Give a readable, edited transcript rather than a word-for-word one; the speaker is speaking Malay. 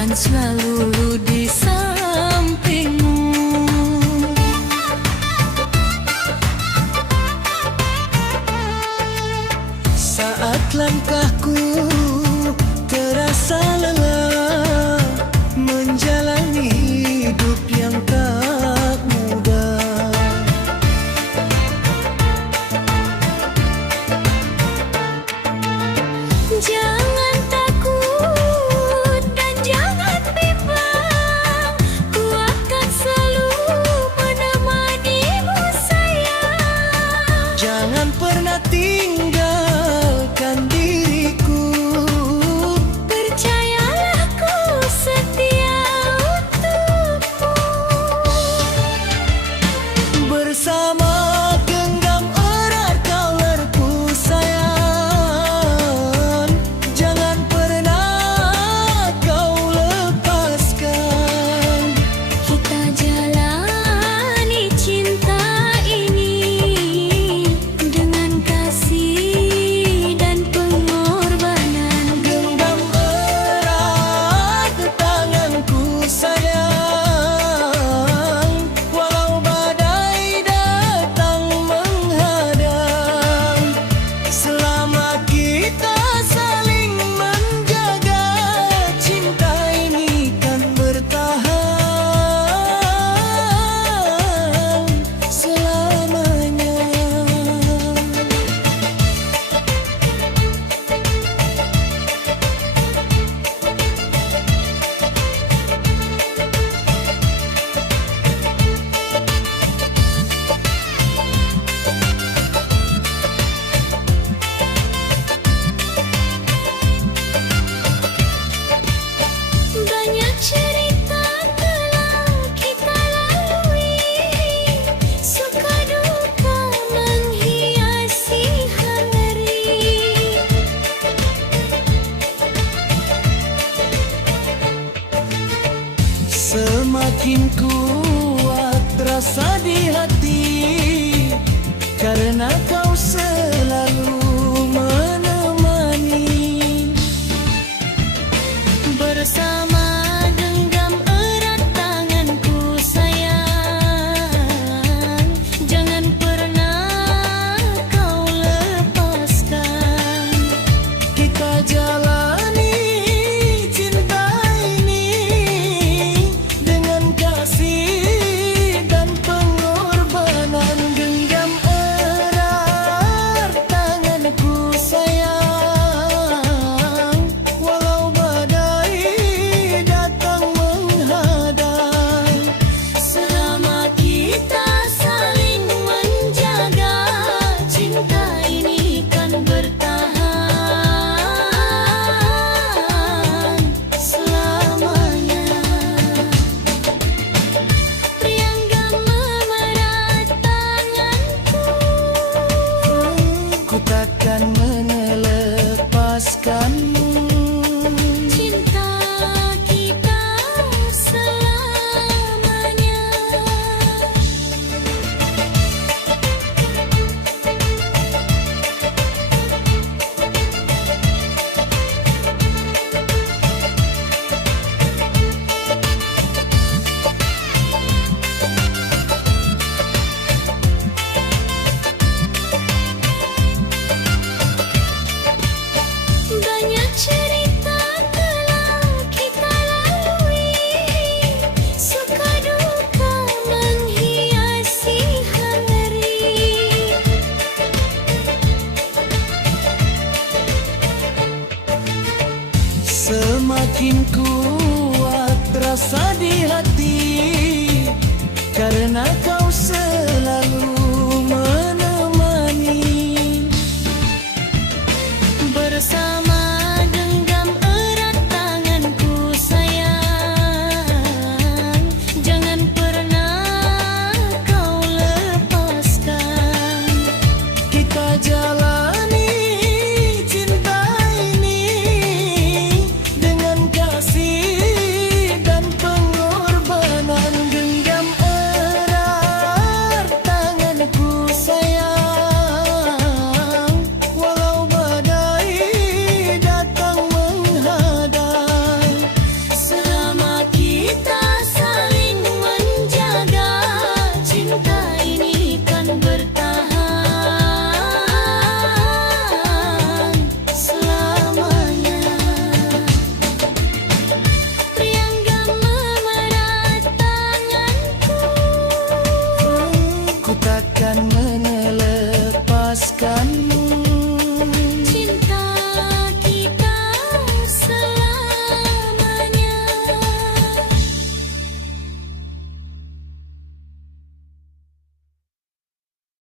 akan selalu di sampingmu. Saat langkahku terasa lelah menjalani hidup yang tak mudah, jangan takut dan jangan bimbang, ku akan selalu menemanimu sayang. jangan pernah tinggalkan diriku. Percayalah ku setia untukmu. Bersama genggam erat kau lerpu sayang, jangan pernah kau lepaskan. Kita jalani cinta ini dengan kasih dan pengorbanan. Genggam erat tanganku sayang, walau badai datang menghadang, selama kita saling menjaga, cinta ini kan bertahan selamanya. Banyak cerita telah kita lalui, suka duka menghiasi hari. Semakin kuat rasa di hati karena kau